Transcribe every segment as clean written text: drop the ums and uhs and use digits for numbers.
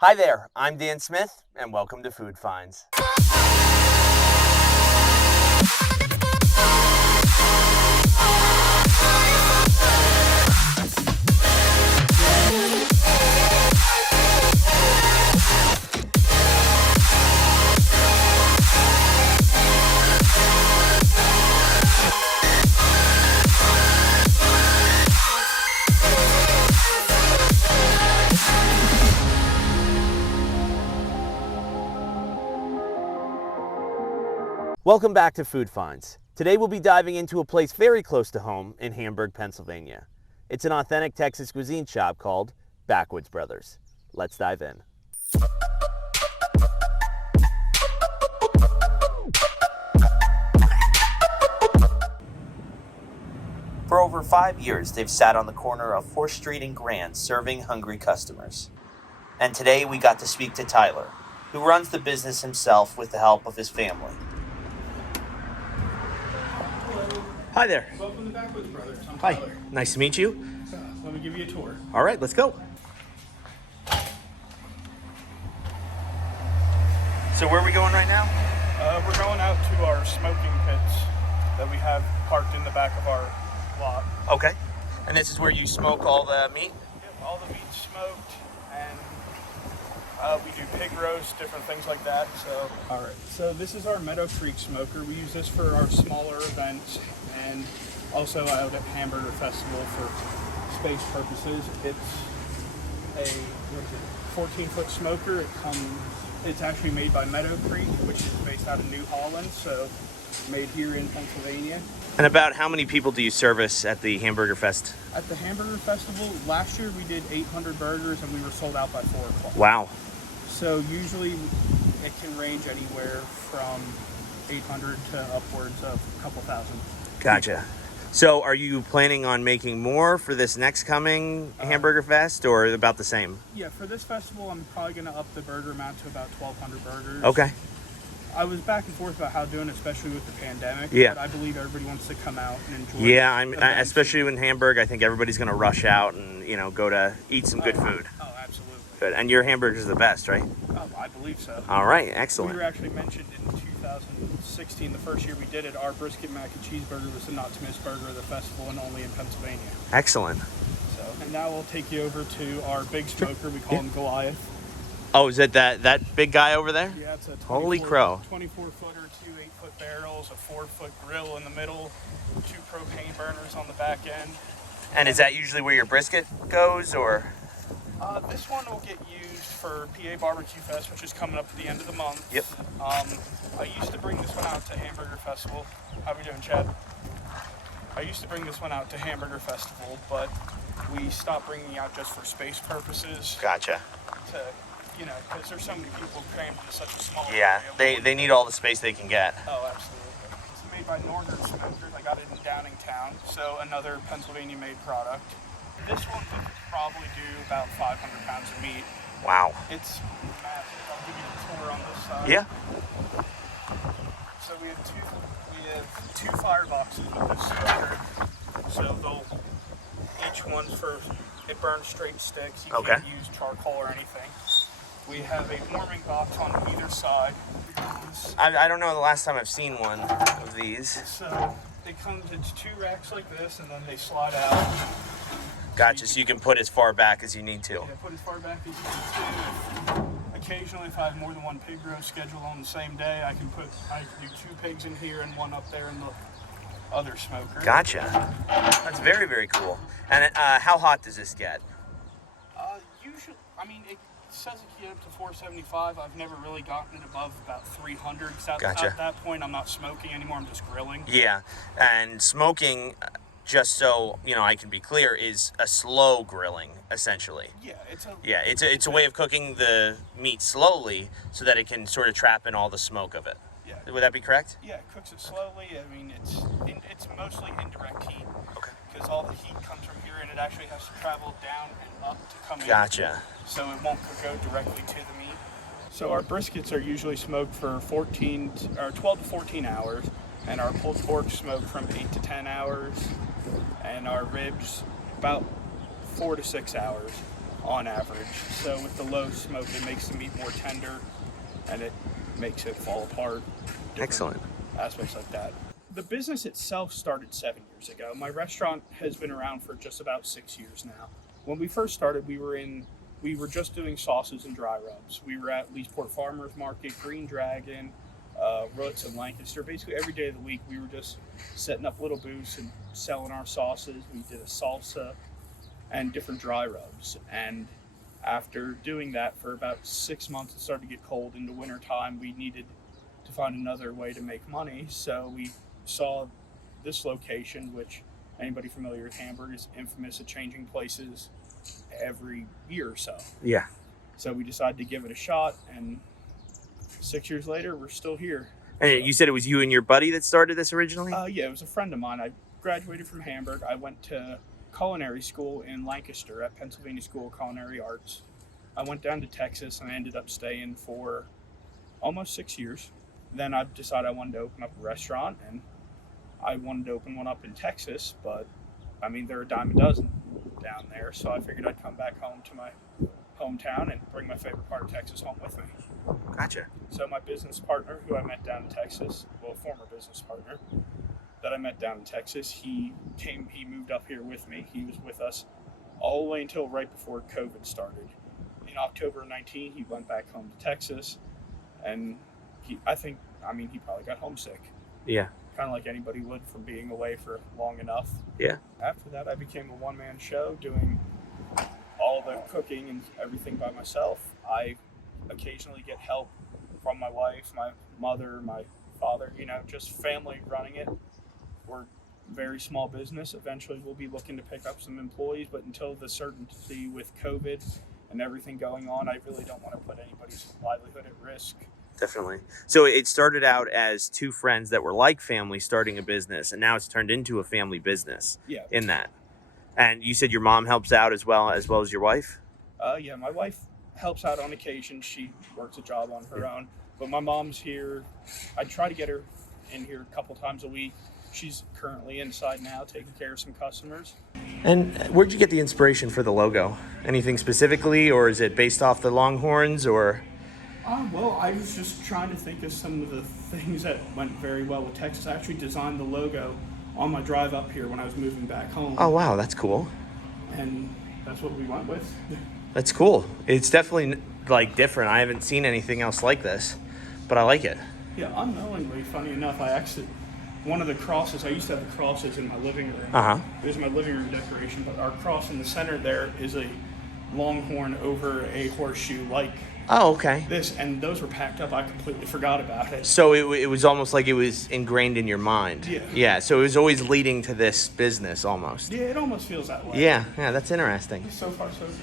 Hi there, I'm Dan Smith, and welcome to Food Finds. Welcome back to Food Finds. Today we'll be diving into a place very close to home in Hamburg, Pennsylvania. It's an authentic Texas cuisine shop called Backwoods Brothers. Let's dive in. For over 5 years, they've sat on the corner of 4th Street and Grand serving hungry customers. And today we got to speak to Tyler, who runs the business himself with the help of his family. Hi there. Welcome to Backwoods Brothers. I'm Hi. Tyler. Nice to meet you. So, let me give you a tour. All right, let's go. So where are we going right now? We're going out to our smoking pits that we have parked in the back of our lot. Okay. And this is where you smoke all the meat? Yep, all the meat's smoked, and we do pig roast, different things like that. So, all right. So this is our Meadow Creek smoker. We use this for our smaller events and also out at Hamburger Festival for space purposes. It's a 14-foot smoker. It's actually made by Meadow Creek, which is based out of New Holland, so made here in Pennsylvania. And about how many people do you service at the Hamburger Fest? At the Hamburger Festival, last year we did 800 burgers and we were sold out by 4 o'clock. Wow. So usually it can range anywhere from 800 to upwards of a couple thousand. Gotcha. So are you planning on making more for this next coming Hamburger Fest, or about the same? Yeah, for this festival, I'm probably going to up the burger amount to about 1,200 burgers. Okay. I was back and forth about how doing, especially with the pandemic. Yeah. But I believe everybody wants to come out and enjoy. Yeah, events. especially in Hamburg, I think everybody's going to rush out and, go to eat some good food. Oh, absolutely. Good. And your hamburgers are the best, right? Oh, I believe so. All right, We excellent. were actually mentioned in 2016, the first year we did it. Our brisket mac and cheeseburger was the not to miss burger of the festival, and only in Pennsylvania. Excellent. So, and now we'll take you over to our big smoker. We call him Goliath. Oh, is it that big guy over there? Yeah, it's a Holy crow. 24-footer, 2 8-foot barrels, a 4-foot grill in the middle, 2 propane burners on the back end. And is that usually where your brisket goes, or? This one will get used for PA Barbecue Fest, which is coming up at the end of the month. Yep. I used to bring this one out to Hamburger Festival. How we doing, Chad? I used to bring this one out to Hamburger Festival, but we stopped bringing it out just for space purposes. Gotcha. Because there's so many people crammed into such a small Yeah, area. they need all the space they can get. Oh, absolutely. It's made by Northern Smokers. I got it in Downingtown, so another Pennsylvania-made product. This one could probably do about 500 pounds of meat. Wow. It's massive. I'll give you a tour on this side. Yeah. So we have two fireboxes with this smoker. So each one's it burns straight sticks. You Okay. can't use charcoal or anything. We have a warming box on either side. I don't know the last time I've seen one of these. So it's 2 racks like this, and then they slide out. Gotcha, so you can put as far back as you need to. Yeah, put as far back as you need to. Occasionally, if I have more than one pig roast scheduled on the same day, I can do 2 pigs in here and 1 up there in the other smoker. Gotcha. That's very, very cool. And how hot does this get? Usually, it says it can get up to 475. I've never really gotten it above about 300. Gotcha. At that point, I'm not smoking anymore. I'm just grilling. Yeah, and smoking, just so I can be clear, is a slow grilling essentially. Yeah, it's a way of cooking the meat slowly so that it can sort of trap in all the smoke of it. Yeah. Would that be correct? Yeah, it cooks it slowly. It's mostly indirect heat. Okay. Because all the heat comes from here, and it actually has to travel down and up to come in. Gotcha. So it won't go directly to the meat. So our briskets are usually smoked for 12 to 14 hours, and our pulled pork smoked from 8 to 10 hours, and our ribs about 4 to 6 hours. on average. So with the low smoke, it makes the meat more tender, and it makes it fall apart. Excellent. Aspects like that. The business itself started 7 years ago. My restaurant has been around for just about 6 years now. When we first started, we were just doing sauces and dry rubs. We were at Leesport Farmers Market, Green Dragon, Roots, and Lancaster. Basically every day of the week, we were just setting up little booths and selling our sauces. We did a salsa and different dry rubs. And after doing that for about 6 months, it started to get cold into winter time. We needed to find another way to make money. So we saw this location, which anybody familiar with Hamburg is infamous at changing places every year or so. Yeah. So we decided to give it a shot, and 6 years later, we're still here. And you said it was you and your buddy that started this originally? Yeah, it was a friend of mine. I graduated from Hamburg. I went to culinary school in Lancaster at Pennsylvania School of Culinary Arts. I went down to Texas and I ended up staying for almost 6 years. Then I decided I wanted to open up a restaurant, and I wanted to open one up in Texas, but I mean, they're a dime a dozen down there, so I figured I'd come back home to my hometown and bring my favorite part of Texas home with me. Gotcha. So my business partner, who I met down in Texas, well, former business partner that I met down in Texas, he moved up here with me. He was with us all the way until right before COVID started. In October 19, he went back home to Texas, and he probably got homesick. Yeah. Kind of like anybody would from being away for long enough. Yeah. After that, I became a one-man show doing all the cooking and everything by myself. I occasionally get help from my wife, my mother, my father, just family running it. We're a very small business. Eventually, we'll be looking to pick up some employees, but until the certainty with COVID and everything going on, I really don't want to put anybody's livelihood at risk. Definitely. So it started out as two friends that were like family starting a business, and now it's turned into a family business. Yeah. In that. And you said your mom helps out as well as your wife? Yeah, my wife helps out on occasion. She works a job on her own, but my mom's here. I try to get her in here a couple times a week. She's currently inside now taking care of some customers. And where'd you get the inspiration for the logo? Anything specifically, or is it based off the Longhorns, or? Well, I was just trying to think of some of the things that went very well with Texas. I actually designed the logo on my drive up here when I was moving back home. Oh, wow, that's cool. And that's what we went with. That's cool. It's definitely different. I haven't seen anything else like this, but I like it. Yeah, unknowingly, funny enough, one of the crosses, I used to have the crosses in my living room. Uh-huh. There's my living room decoration, but our cross in the center there is a longhorn over a horseshoe like Oh, okay. this, and those were packed up. I completely forgot about it. So it was almost like it was ingrained in your mind. Yeah. Yeah, so it was always leading to this business almost. Yeah, it almost feels that way. Yeah, that's interesting. So far, so good.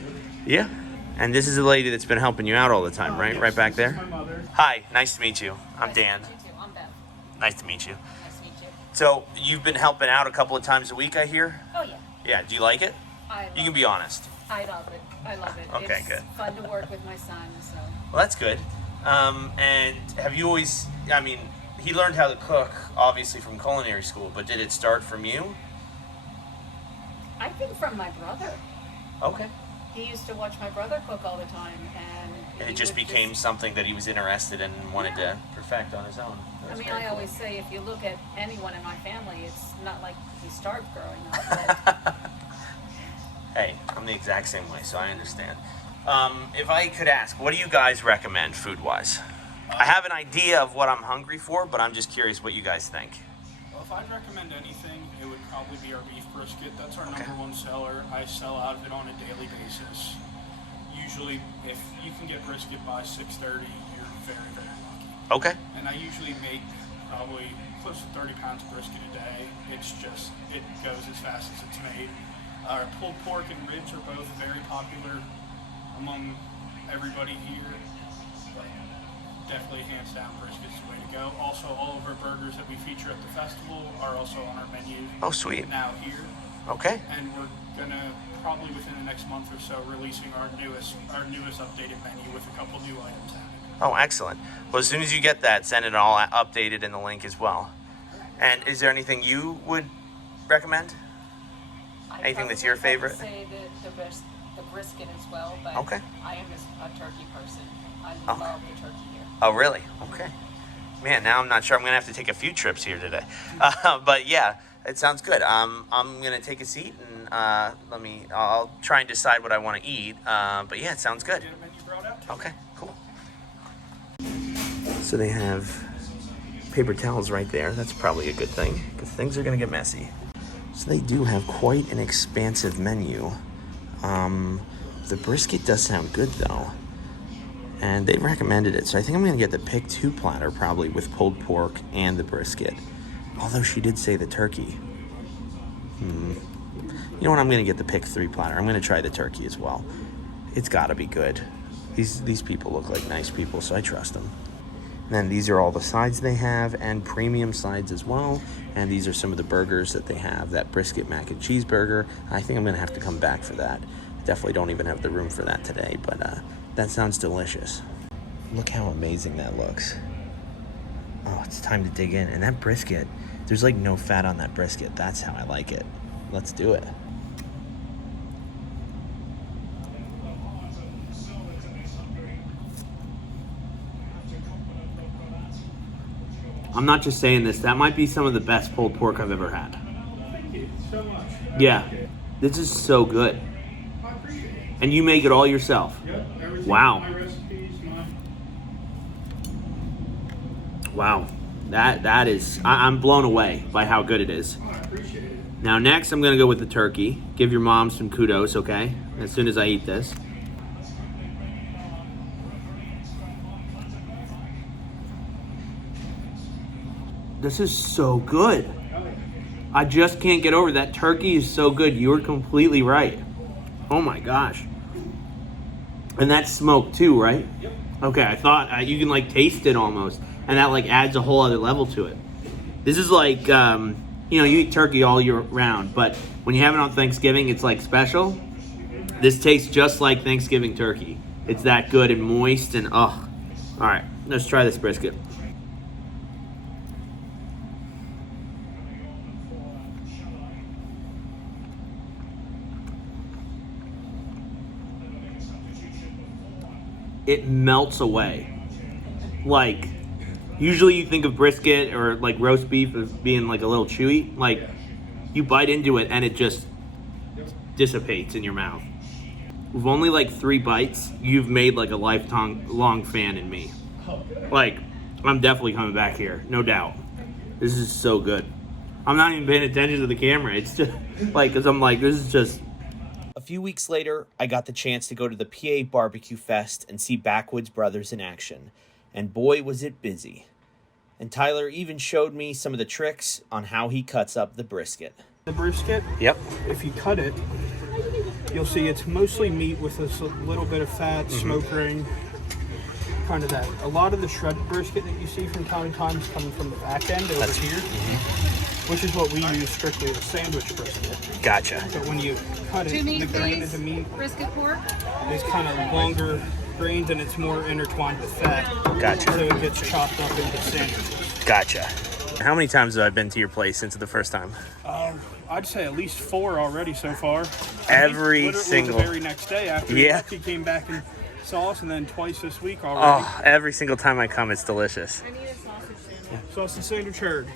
Yeah. And this is a lady that's been helping you out all the time, right? Yes, Right back this there? is my mother. Hi, nice to meet you. I'm Dan. Nice to meet you too. I'm Beth. Nice to meet you. Nice to meet you. So you've been helping out a couple of times a week, I hear? Oh yeah. Yeah, do you like it? I love You can be it. honest. I love it. I love it. Okay, it's good. fun to work with my son, so. Well, that's good. And have you always, he learned how to cook, obviously, from culinary school, but did it start from you? I think from my brother. Okay. He used to watch my brother cook all the time, And he it just would became something that he was interested in and wanted to perfect on his own. I That's mean, very I cool. always say if you look at anyone in my family, it's not like he starved growing up. But Hey, I'm the exact same way, so I understand. If I could ask, what do you guys recommend food-wise? I have an idea of what I'm hungry for, but I'm just curious what you guys think. Well, if I'd recommend anything, it would probably be our beef brisket. That's our number one seller. I sell out of it on a daily basis. Usually, if you can get brisket by 6:30, you're very, very lucky. Okay. And I usually make probably close to 30 pounds of brisket a day. It goes as fast as it's made. Our pulled pork and ribs are both very popular among everybody here. But definitely hands down brisket's the way to go. Also, all of our burgers that we feature at the festival are also on our menu. Oh, sweet. Now here. Okay. And we're gonna probably within the next month or so releasing our newest updated menu with a couple new items added. Oh, excellent. Well, as soon as you get that, send it all updated in the link as well. And is there anything you would recommend? I Anything that's probably your have to favorite? say that the best the brisket as well, but Okay. I am a turkey person. I Okay. love the turkey here. Oh, really? Okay. Man, now I'm not sure. I'm gonna have to take a few trips here today. But yeah, it sounds good. I'm gonna take a seat and I'll try and decide what I want to eat. But yeah, it sounds good. Get a menu brought out? Okay, cool. So they have paper towels right there. That's probably a good thing because things are gonna get messy. So they do have quite an expansive menu. The brisket does sound good though. And they recommended it, so I think I'm going to get the pick 2 platter, probably with pulled pork and the brisket. Although she did say the turkey. You know what? I'm going to get the pick 3 platter. I'm going to try the turkey as well. It's got to be good. These people look like nice people, so I trust them. And then these are all the sides they have, and premium sides as well. And these are some of the burgers that they have. That brisket mac and cheese burger. I think I'm going to have to come back for that. Definitely don't even have the room for that today, but that sounds delicious. Look how amazing that looks. Oh, it's time to dig in. And that brisket, there's like no fat on that brisket. That's how I like it. Let's do it. I'm not just saying this. That might be some of the best pulled pork I've ever had. Thank you so much. Yeah. This is so good. I appreciate it. And you make it all yourself. Yep, everything. Wow. My recipes, Wow. That is, I'm blown away by how good it is. I appreciate it. Now next I'm going to go with the turkey. Give your mom some kudos, okay? As soon as I eat this. This is so good. I just can't get over that turkey is so good. You were completely right. Oh my gosh. And that's smoked too, right? Yep. Okay, I thought you can like taste it almost, and that like adds a whole other level to it. This is like, you eat turkey all year round, but when you have it on Thanksgiving, it's like special. This tastes just like Thanksgiving turkey. It's that good and moist and oh. All right, let's try this brisket. It melts away. Like, usually you think of brisket or like roast beef as being like a little chewy. Like, you bite into it and it just dissipates in your mouth. With only like 3 bites, you've made like a long fan in me. Like, I'm definitely coming back here, no doubt. This is so good. I'm not even paying attention to the camera. It's just like, because I'm like, this is just... A few weeks later, I got the chance to go to the PA Barbecue Fest and see Backwoods Brothers in action. And boy, was it busy. And Tyler even showed me some of the tricks on how he cuts up the brisket. The brisket, Yep. if you cut it, you'll see it's mostly meat with a little bit of fat, smoke ring, kind of that. A lot of the shredded brisket that you see from time to time is coming from the back end over here, which is what we use strictly as sandwich brisket. Gotcha. But when you cut it, the grain of the meat Brisket pork. is kind of longer grains and it's more intertwined with fat. Gotcha. So it gets chopped up into sandwiches. Gotcha. How many times have I been to your place since the first time? I'd say at least 4 already so far. Every Literally single... the very next day after he came back and saw us, and then twice this week already. Oh, every single time I come, it's delicious. I need a sausage sandwich. Sausage sandwich herd.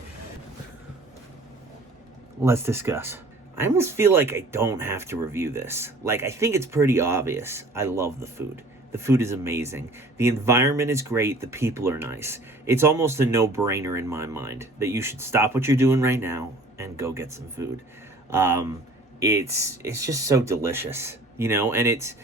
Let's discuss. I almost feel like I don't have to review this. Like, I think it's pretty obvious. I love the food. The food is amazing. The environment is great. The people are nice. It's almost a no-brainer in my mind that you should stop what you're doing right now and go get some food. It's just so delicious, and it's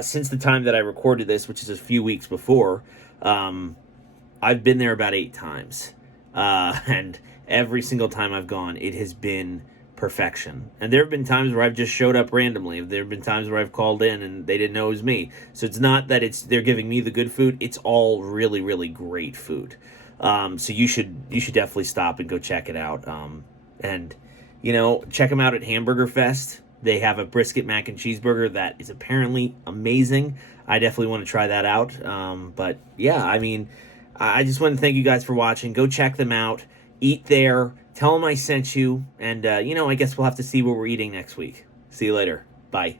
since the time that I recorded this, which is a few weeks before, I've been there about 8 times. And every single time I've gone, it has been perfection. And there have been times where I've just showed up randomly. There have been times where I've called in and they didn't know it was me. So it's not that they're giving me the good food. It's all really, really great food. So you should definitely stop and go check it out. And check them out at Hamburger Fest. They have a brisket mac and cheeseburger that is apparently amazing. I definitely want to try that out. But yeah, I just want to thank you guys for watching. Go check them out. Eat there. Tell them I sent you. And, I guess we'll have to see what we're eating next week. See you later. Bye.